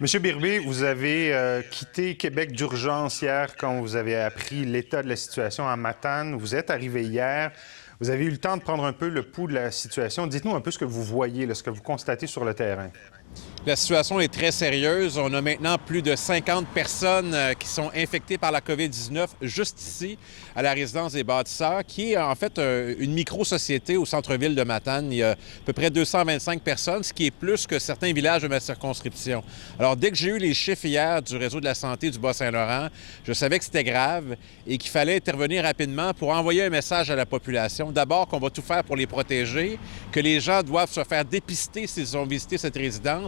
Monsieur Birubé, vous avez quitté Québec d'urgence hier quand vous avez appris l'état de la situation à Matane. Vous êtes arrivé hier. Vous avez eu le temps de prendre un peu le pouls de la situation. Dites-nous un peu ce que vous voyez, là, ce que vous constatez sur le terrain. La situation est très sérieuse. On a maintenant plus de 50 personnes qui sont infectées par la COVID-19 juste ici, à la résidence des bâtisseurs, qui est en fait une micro-société au centre-ville de Matane. Il y a à peu près 225 personnes, ce qui est plus que certains villages de ma circonscription. Alors, dès que j'ai eu les chiffres hier du réseau de la santé du Bas-Saint-Laurent, je savais que c'était grave et qu'il fallait intervenir rapidement pour envoyer un message à la population. D'abord, qu'on va tout faire pour les protéger, que les gens doivent se faire dépister s'ils ont visité cette résidence,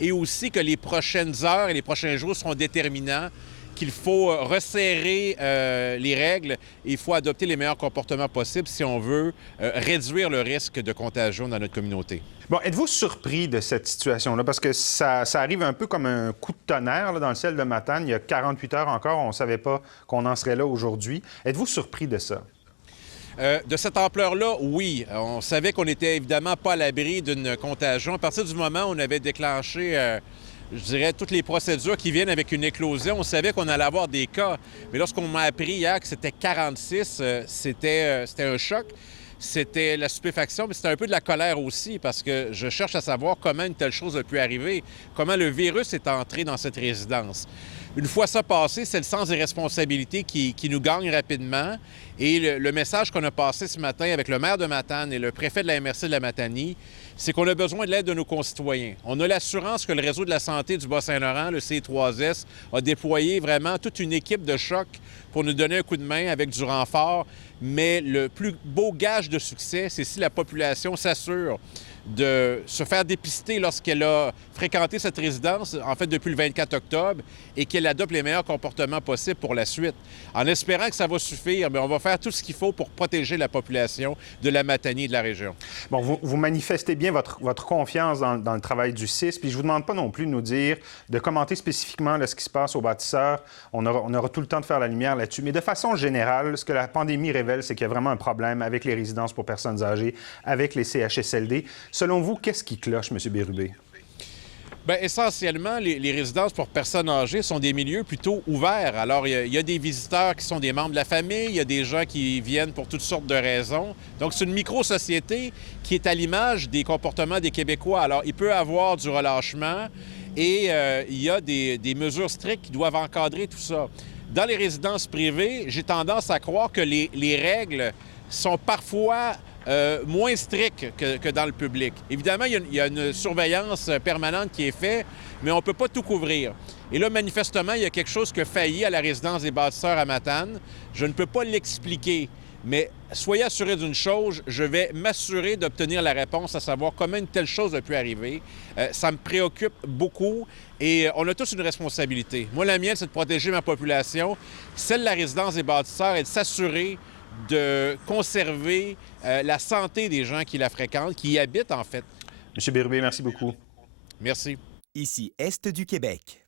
et aussi que les prochaines heures et les prochains jours seront déterminants, qu'il faut resserrer les règles et il faut adopter les meilleurs comportements possibles si on veut réduire le risque de contagion dans notre communauté. Bon, êtes-vous surpris de cette situation-là? Parce que ça arrive un peu comme un coup de tonnerre là, dans le ciel de Matane. Il y a 48 heures encore, on ne savait pas qu'on en serait là aujourd'hui. Êtes-vous surpris de ça? De cette ampleur-là, oui. On savait qu'on n'était évidemment pas à l'abri d'une contagion. À partir du moment où on avait déclenché, je dirais, toutes les procédures qui viennent avec une éclosion, on savait qu'on allait avoir des cas. Mais lorsqu'on m'a appris hier que c'était 46, c'était un choc. C'était la stupéfaction, mais c'était un peu de la colère aussi, parce que je cherche à savoir comment une telle chose a pu arriver, comment le virus est entré dans cette résidence. Une fois ça passé, c'est le sens des responsabilités qui nous gagne rapidement. Et le message qu'on a passé ce matin avec le maire de Matane et le préfet de la MRC de la Matanie, c'est qu'on a besoin de l'aide de nos concitoyens. On a l'assurance que le réseau de la santé du Bas-Saint-Laurent, le C3S, a déployé vraiment toute une équipe de choc pour nous donner un coup de main avec du renfort. Mais le plus beau gage de succès, c'est si la population s'assure de se faire dépister lorsqu'elle a fréquenté cette résidence, en fait depuis le 24 octobre, et qu'elle adopte les meilleurs comportements possibles pour la suite. En espérant que ça va suffire, mais on va faire tout ce qu'il faut pour protéger la population de la Matanie et de la région. Bon, vous manifestez bien votre confiance dans le travail du CIS, puis je ne vous demande pas non plus de nous dire, de commenter spécifiquement là, ce qui se passe aux bâtisseurs. On aura tout le temps de faire la lumière là-dessus. Mais de façon générale, ce que la pandémie révèle, c'est qu'il y a vraiment un problème avec les résidences pour personnes âgées, avec les CHSLD. Selon vous, qu'est-ce qui cloche, M. Birubé? Bien, essentiellement, les résidences pour personnes âgées sont des milieux plutôt ouverts. Alors, il y a des visiteurs qui sont des membres de la famille, il y a des gens qui viennent pour toutes sortes de raisons. Donc, c'est une micro-société qui est à l'image des comportements des Québécois. Alors, il peut y avoir du relâchement et il y a des mesures strictes qui doivent encadrer tout ça. Dans les résidences privées, j'ai tendance à croire que les règles sont parfois moins strictes que dans le public. Évidemment, il y a une surveillance permanente qui est faite, mais on ne peut pas tout couvrir. Et là, manifestement, il y a quelque chose qui a failli à la résidence des bâtisseurs à Matane. Je ne peux pas l'expliquer, mais soyez assurés d'une chose, je vais m'assurer d'obtenir la réponse, à savoir comment une telle chose a pu arriver. Ça me préoccupe beaucoup et on a tous une responsabilité. Moi, la mienne, c'est de protéger ma population. Celle de la résidence des bâtisseurs est de s'assurer de conserver la santé des gens qui la fréquentent, qui y habitent en fait. M. Birubé, merci beaucoup. Merci. Ici Est du Québec.